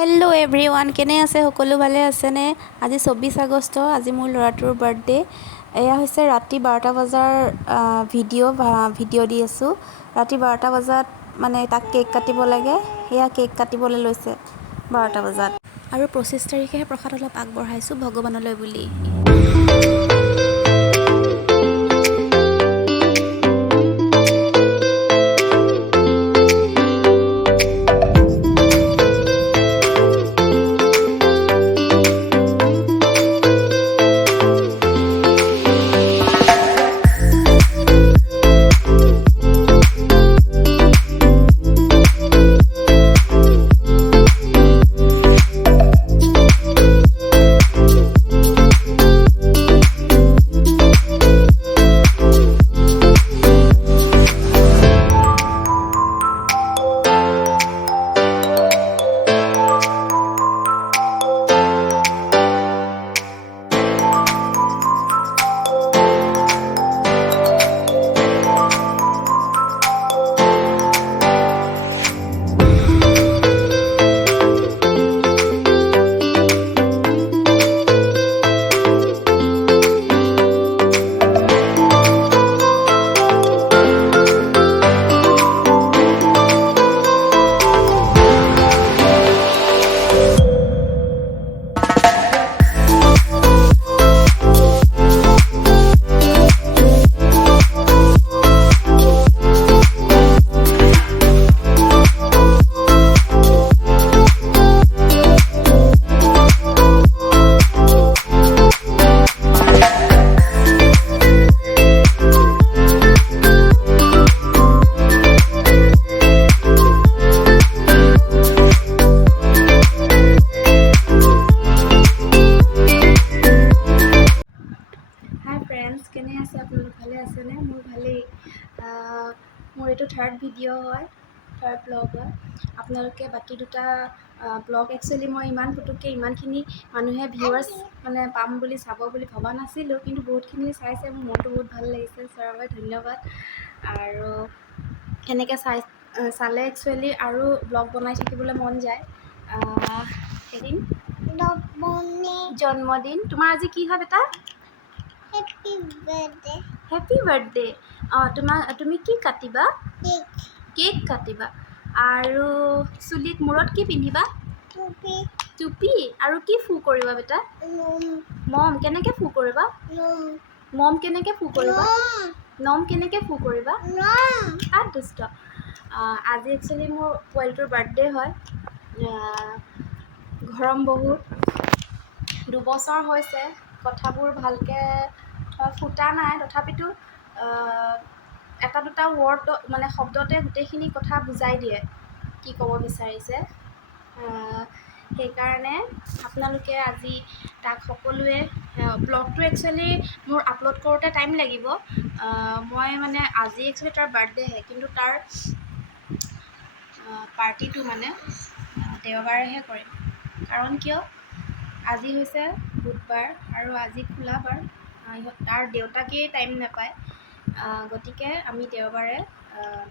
Hello' everyone, কেনে আছে সকলো? ভালে আছেনে? আজি 24 আগষ্ট, আজি মোৰ ল'ৰাটোৰ বাৰ্থডে। এয়া হৈছে ৰাতি 12টা বজাৰ ভিডিঅ' দি আছোঁ। ৰাতি 12টা বজাত মানে তাক কেক কাটিব লাগে। এয়া কেক কাটিবলৈ লৈছে 12টা বজাত। আৰু 25 তাৰিখেহে প্ৰসাদ অলপ আগবঢ়াইছোঁ ভগৱানলৈ বুলি। কেনে আছে আপোনালোক? ভালে আছেনে? মোৰ ভালেই। মোৰ এইটো থাৰ্ড ভিডিঅ' হয়, থাৰ্ড ব্লগ হয়। আপোনালোকে বাকী দুটা ব্লগ একচুৱেলি মই ইমান পুতুককৈ ইমানখিনি মানুহে ভিউৱাৰ্ছ মানে পাম বুলি চাব বুলি ভবা নাছিলোঁ, কিন্তু বহুতখিনি চাইছে। মোৰ মনটো বহুত ভাল লাগিছে। ছাৰলৈ ধন্যবাদ। আৰু এনেকৈ চালে একচুৱেলি আৰু ব্লগ বনাই থাকিবলৈ মন যায়। এদিন জন্মদিন তোমাৰ আজি কি হয় বেটা? Happy birthday. তুমি কি কাটিবা? কেক কাটিবা। আৰু চুলিত মূৰত কি পিন্ধিবা? টুপি। আৰু কি ফু কৰিবা বেটা? মম। কেনেকৈ ফু কৰিবা? মম কেনেকৈ ফু কৰিবা? নম কেনেকৈ ফু কৰিবা? তাত দুষ্ট। আজি একচুৱেলি মোৰ পোৱালিটোৰ বাৰ্থডে হয়। গৰম বহুত, 2 বছৰ হৈছে। কথাবোৰ ভালকৈ ফুটা নাই, তথাপিতো এটা দুটা ৱৰ্ড মানে শব্দতে গোটেইখিনি কথা বুজাই দিয়ে কি ক'ব বিচাৰিছে। সেইকাৰণে আপোনালোকে আজি তাক সকলোৱে ব্লগটো একচুৱেলি মোৰ আপলোড কৰোঁতে টাইম লাগিব। মই মানে আজি একচুৱেলি তাৰ বাৰ্থডেহে, কিন্তু তাৰ পাৰ্টিটো মানে দেওবাৰেহে কৰিম। কাৰণ কিয়, আজি হৈছে বুধবাৰ আৰু আজি খোলা বাৰ। তাৰ দেউতাকেই টাইম নাপায়, গতিকে আমি দেওবাৰে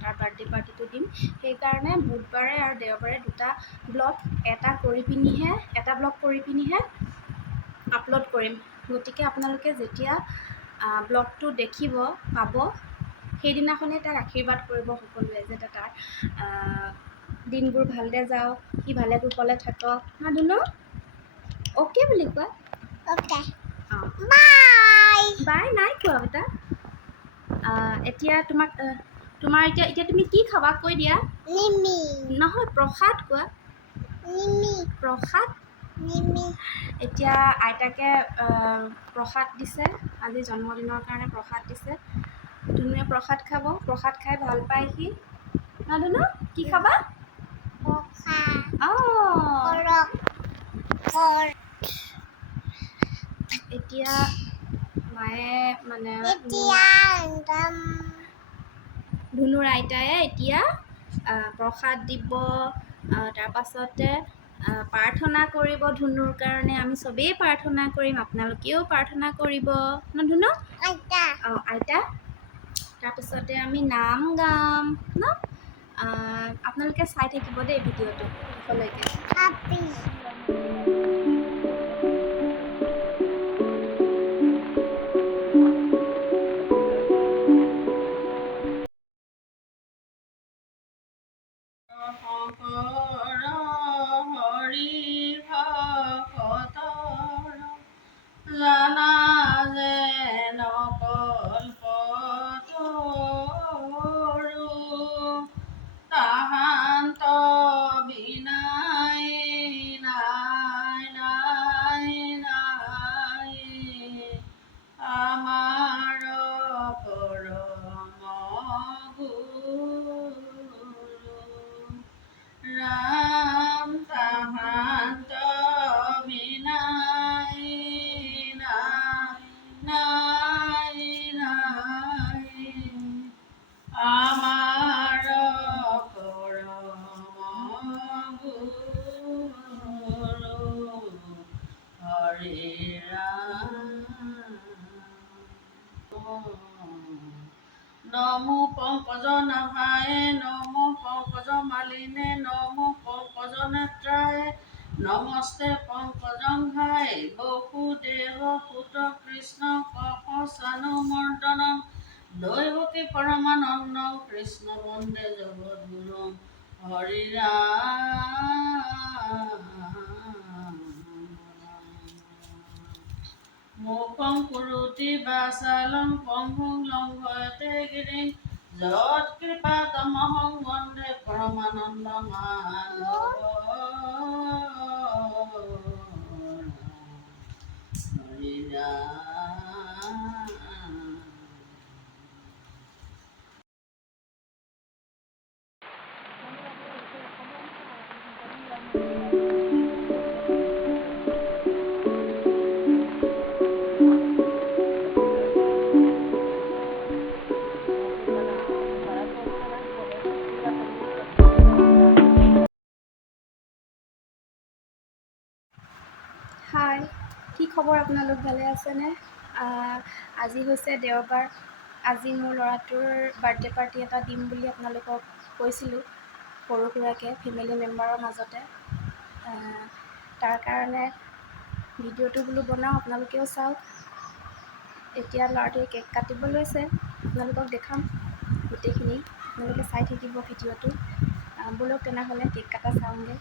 তাৰ বাৰ্থডে পাৰ্টিটো দিম। সেইকাৰণে বুধবাৰে আৰু দেওবাৰে দুটা ব্লগ এটা ব্লগ কৰি পিনিহে আপলোড কৰিম। গতিকে আপোনালোকে যেতিয়া ব্লগটো দেখিব পাব, সেইদিনাখনেই তাক আশীৰ্বাদ কৰিব সকলোৱে, যাতে তাৰ দিনবোৰ ভালদৰে যাওক, সি ভালে কুশলে থাকক। ধুনু অ'কে বুলি কোৱা। বাই নাই কোৱা বেটা। এতিয়া এতিয়া তুমি কি খাবা কৈ দিয়া। নহয়, প্ৰসাদ কোৱা। প্ৰসাদ। এতিয়া আইতাকে প্ৰসাদ দিছে, আজি জন্মদিনৰ কাৰণে প্ৰসাদ দিছে। ধুনুৱে প্ৰসাদ খাব। প্ৰসাদ খাই ভাল পায় সি। ধুনু কি খাবা? এতিয়া মায়ে মানে ধুনুৰ আইতায়ে এতিয়া প্ৰসাদ দিব। তাৰপাছতে প্ৰাৰ্থনা কৰিব ধুনুৰ কাৰণে। আমি চবেই প্ৰাৰ্থনা কৰিম, আপোনালোকেও প্ৰাৰ্থনা কৰিব ন ধুনু? আইতা। তাৰপিছতে আমি নাম গাম ন। আপোনালোকে চাই থাকিব দেই ভিডিঅ'টো শেষলৈকে। জানা যে নকল্পতৰু তাহান্ত বিনাই নাই নাই নাই আমাৰ পৰম গুৰু ৰাম তাহান্ত বিনাই নাই নাই নাই আমাৰ পৰম গুৰু হৰি ৰাম নমো পঙ্কজ নাভায়ে নমো পঙ্কজ মালিনে নমো পঙ্কজ নেত্ৰায় নমস্তে পঙ্কজংঘায় বসুদেৱ সুত কৃষ্ণ কপচানুমৰ্দনম দৈৱকী পৰমানন্দম কৃষ্ণ বন্দে জগদ্গুৰুম হৰি ৰাম মুখং কুৰুতি বাচালং পংগুং লংঘয়তে গিৰিং যৎকৃপাতমহং বন্দে পৰমানন্দ মাধৱ হৰি ৰাম। হাই, কি খবৰ? আপোনালোক ভালে আছেনে? আজি হৈছে দেওবাৰ। আজি মোৰ ল'ৰাটোৰ বাৰ্থডে পাৰ্টি এটা দিম বুলি আপোনালোকক কৈছিলোঁ, সৰু সুৰাকৈ ফেমিলি মেম্বাৰৰ মাজতে। তাৰ কাৰণে ভিডিঅ'টো বোলো বনাওঁ, আপোনালোকেও চাওক। এতিয়া ল'ৰাটোৱে কেক কাটিব লৈছে, আপোনালোকক দেখাম গোটেইখিনি। আপোনালোকে চাই থাকিব ভিডিঅ'টো। ব'লক তেনেহ'লে কেক কটা চাওঁগৈ।